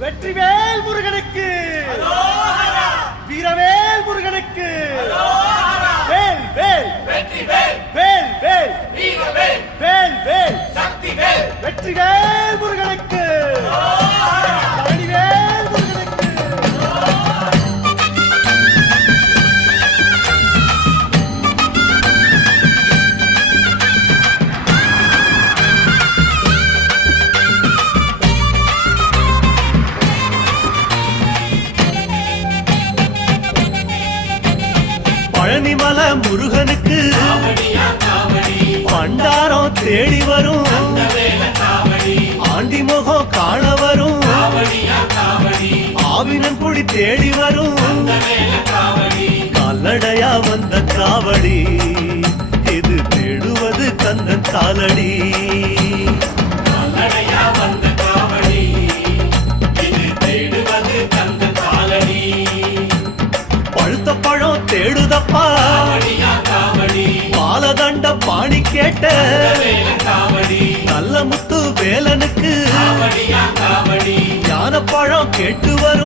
வெற்றிவேல் முருகனுக்கு, வீரவேல் முருகனுக்கு, வேல் வேல் வெற்றிவேல், வேல் வேல் வீரவேல், வேல் வேல் சக்திவேல், வெற்றிவேல் முருகனுக்கு, பழனிவேல் முருகனுக்கு. பழனிமல முருகனுக்கு பண்டாரம் தேடி வரும், ஆண்டி முகம் காண வரும், ஆவினன் குடி தேடி வரும், கால்நடையா வந்த காவடி இது தேடுவது கந்தன் காலடி. பழுத்த பழம் தேடுதப்பா, பாலதண்ட பாணி கேட்ட நல்ல முத்து வேலனுக்கு ஞான பழம் கேட்டு வரும்.